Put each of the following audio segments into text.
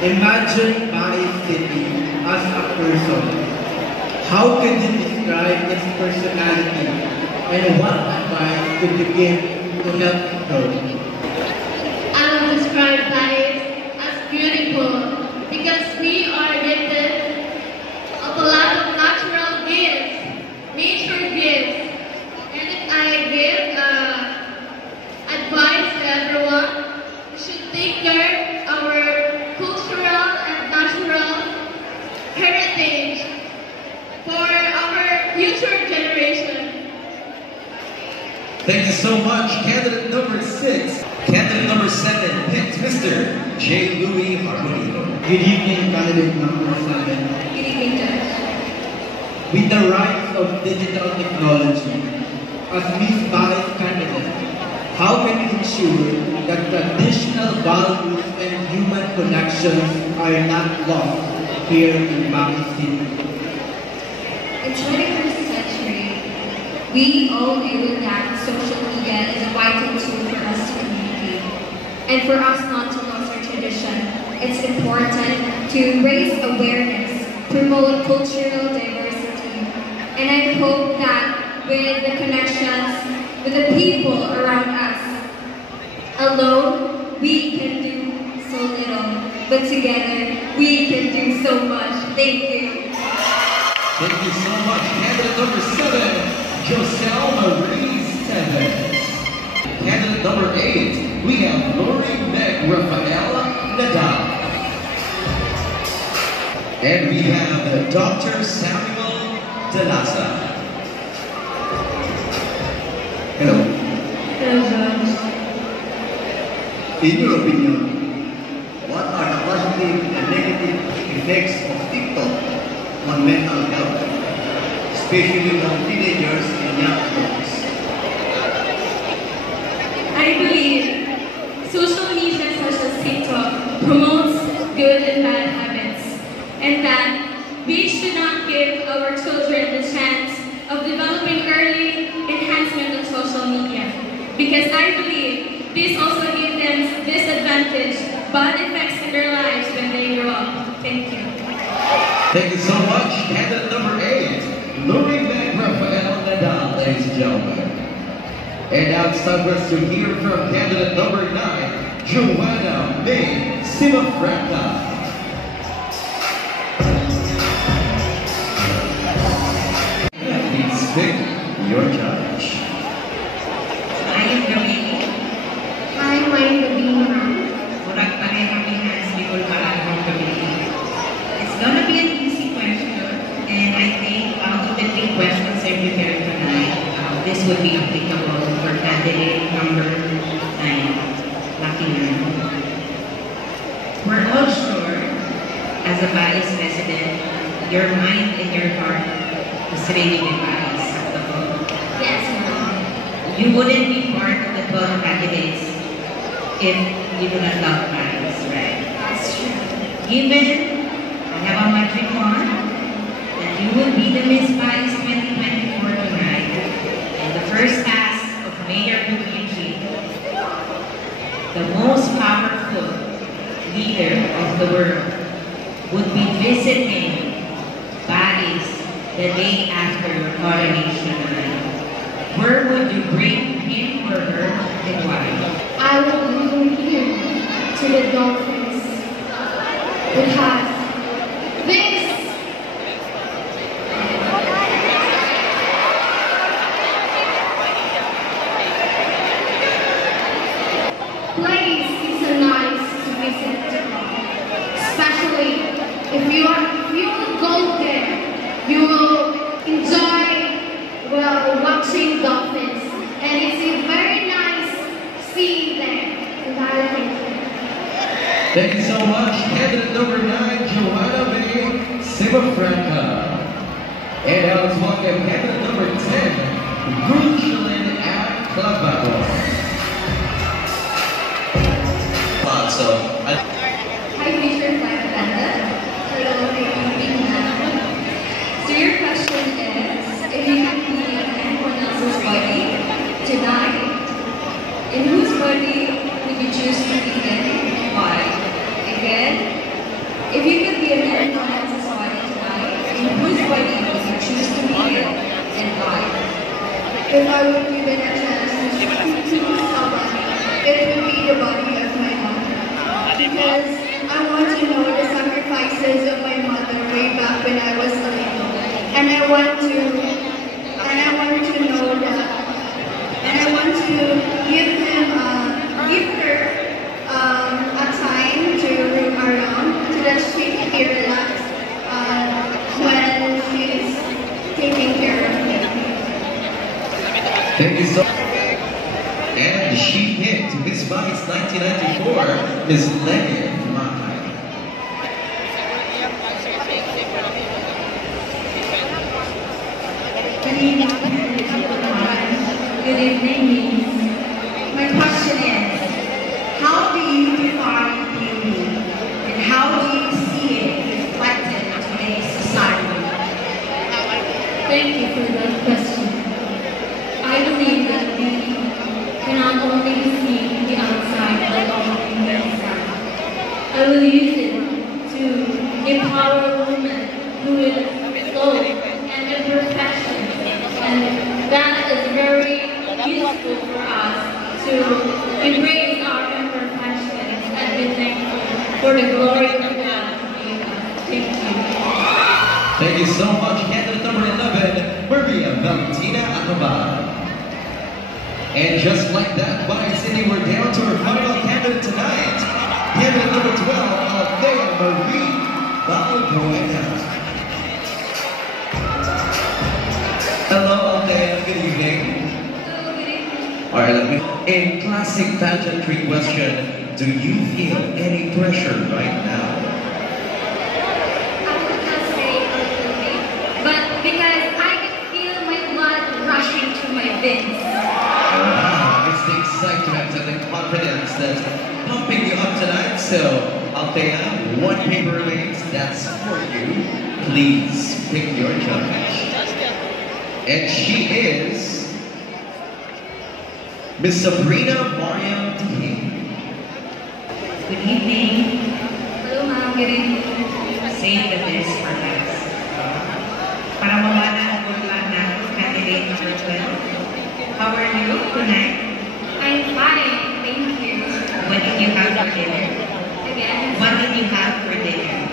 Imagine Bali City as a person. How could you describe its personality? And what advice could you give to help it grow? I will describe life as beautiful because we are gifted of a lot of natural gifts, nature gifts. And if I give advice to everyone, we should take care of our cultural and natural heritage for our future generation. Thank you so much. Candidate number 6. Candidate number 7 picked Mr. J. Louis Harmonio. Good evening, candidate number 7. Good evening, Judge. With the rise of digital technology, as Miss Bali's candidate, how can we ensure that traditional values and human connections are not lost here in Bali City? In 21st century, we all know that social media is a vital tool for us to communicate. And for us not to lose our tradition, it's important to raise awareness, promote cultural diversity. And I hope that with the connections with the people around us, alone we can do so little, but together we can do so much. Thank you. Thank you so much. Candidate number 7, Joselle Marie Stevens. Candidate number 8, we have Lori Meg Rafael Nadal. And we have Dr. Samuel Delaza. Hello. Hello, Judge. In your opinion, what are the positive and negative effects of TikTok on mental health, especially on teenagers and young adults? I believe social media such as TikTok promotes good and bad habits, and that we should not give our children the chance of developing early enhancement of social media, because I believe this also gives them disadvantage, bad effects in their lives when they grow up. Thank you. Thank you so much. Candidate number 8, Lori Meg Rafael Nadal, ladies and gentlemen. And now it's time for us to hear from candidate number 9, Joanna May Simafranca. Please pick your judge. I am Gawin. Hi, I'm Davina. Murag pareha kami hands Bicol Paragong Committee. It's gonna be an easy question, and I think out of the 3 questions I prepared tonight, this will be applicable for candidate number 9, Lucky Nine. We're all sure, as a Vice President, your mind and your heart is really with Vice. Yes, Mom. You wouldn't be part of the 12 candidates if you do not love Vice, right? That's true. Given I have a magic wand, that you will be the Miss Vice 2024 tonight, and the first task of Mayor Bukichi, the most powerful leader of the world, would be visiting Paris the day after your coronation night. Where would you bring him or her and why? I will bring him to the Dolphins. It has this place is a nice to visit, especially if you will go there, you will enjoy watching dolphins, and it's a very nice scene there. Thank you so much. Candidate number 9, Joanna May Simafranca. And now let's welcome candidate number 10, Brooklyn at Clavado. Hi, Future Flight Attendant. Hello, so your question is, if you could be in anyone else's body tonight, in whose body would you choose to be in? Why? Again, If you could be a man on Elsa's body tonight, in whose body would you choose to be in and why? If I were given a chance to choose someone, it would be the body of my mother. Because I want to know the sacrifices of my mother way back when I was little. And I want to know that, and I want to give her a time to roam around so that she can be relaxed when she's taking care of me. Thank you so much. And she picked Miss Vice 1994, Miss Leggett Makai. Good evening, Good evening, Miss. My question is, how do you define beauty? And how do you see it reflected in today's society? Thank you for that question. I believe that beauty cannot only be seen in the outside but also in the inside. I will use it to empower women who is slow and imperfections, and that is very useful for us to embrace our imperfections and be thankful for the glory of God who made us. Thank you. Thank you so much. Candidate number 11, Maria Valentina Acabada. And just like that, Vice City, we're down to our final candidate tonight. Candidate number 12, Althea Marie Balbuena. Hello, Althea. Good evening. All right, in classic pageantry question, do you feel any pressure right now? I would just say a little bit, but because I can feel my blood rushing to my veins. Wow, it's the excitement and the confidence that's pumping you up tonight. So, Althea, one paper remains. That's for you. Please pick your judge. And she is Miss Sabrina Mariam Dihin. Good evening. Hello, ma'am. Good evening. Save the best for last. Para mawala ang butla ng candidate number 12. How are you tonight? I'm fine, thank you. What did you have for dinner? Again, What did you have for dinner?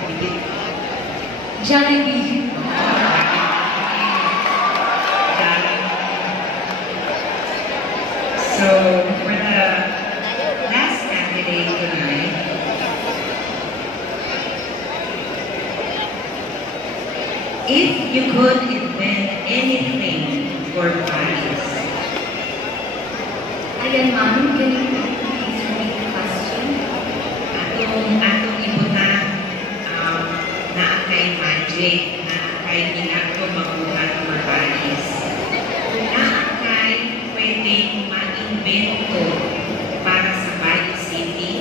Jollibee. So, for the last candidate tonight, if you could invent anything for Paris, Again, ma'am, can you please repeat the question? atong ibutan na kay magic, na kay ginagawa mabuhat for Paris, na kay pwedeng ma-invento para sa Baguio City,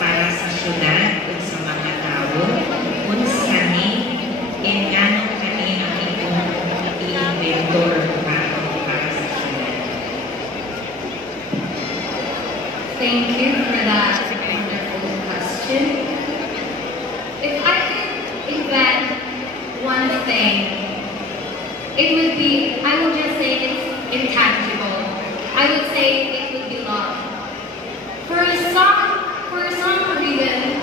para sa syudad, kung sa mga tao, kung sani, gano'n kani ang itong i-inventor para sa syudad. Thank you for that wonderful question. If I could invent one thing, it would be, I would just say it's intangible. I would say it would be love. For some reason,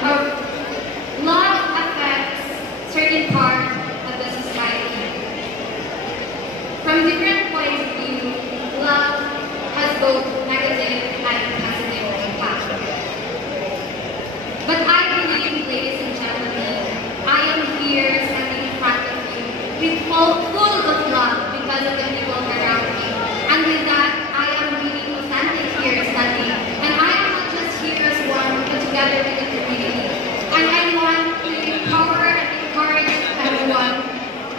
love affects certain part of the society. From different points of view, love has both negative and positive impact. But I believe, ladies and gentlemen, I am here standing in front of you with full of love because of the people around me. And with that, I am really authentic here standing. And I am not just here as one, but together with the community. And I want to empower and encourage everyone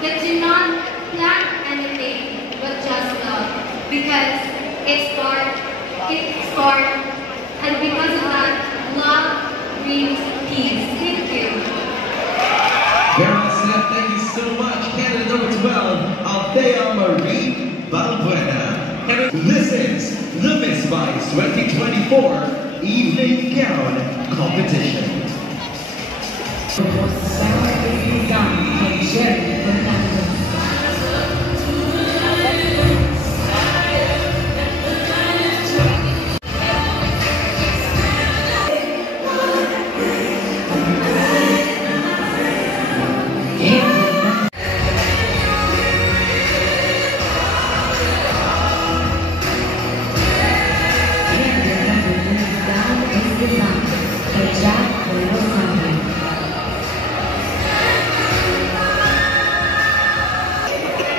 that do not plan anything, but just love. Because it's part, and because of that, love brings peace. Thank you. Very well said. Thank you so much. Candidate number 12, Althea Marie Balbuena. This is the Miss Vice 2024 Evening Gown Competition. Sound is designed by Jerry Fernandez.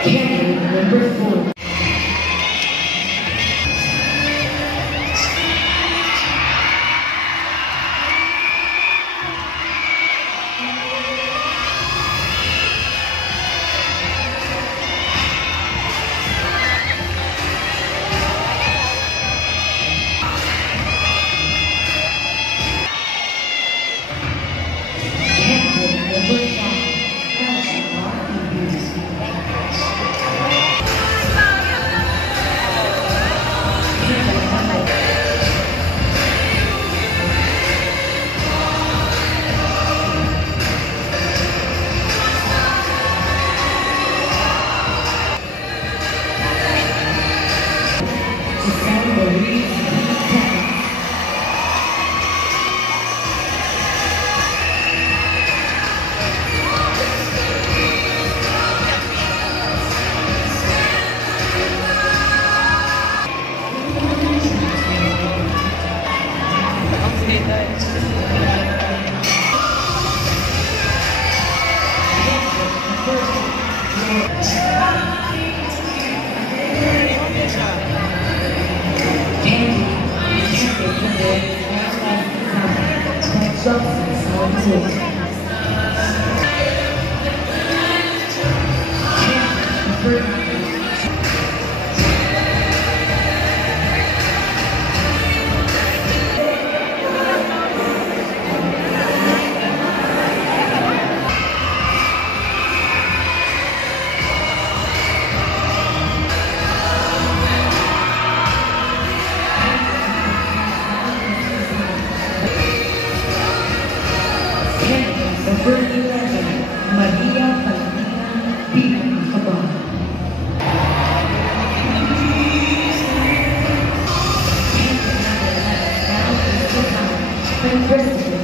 Number 4. Number 11, Maria Valentina Pinacabal. Now is the time.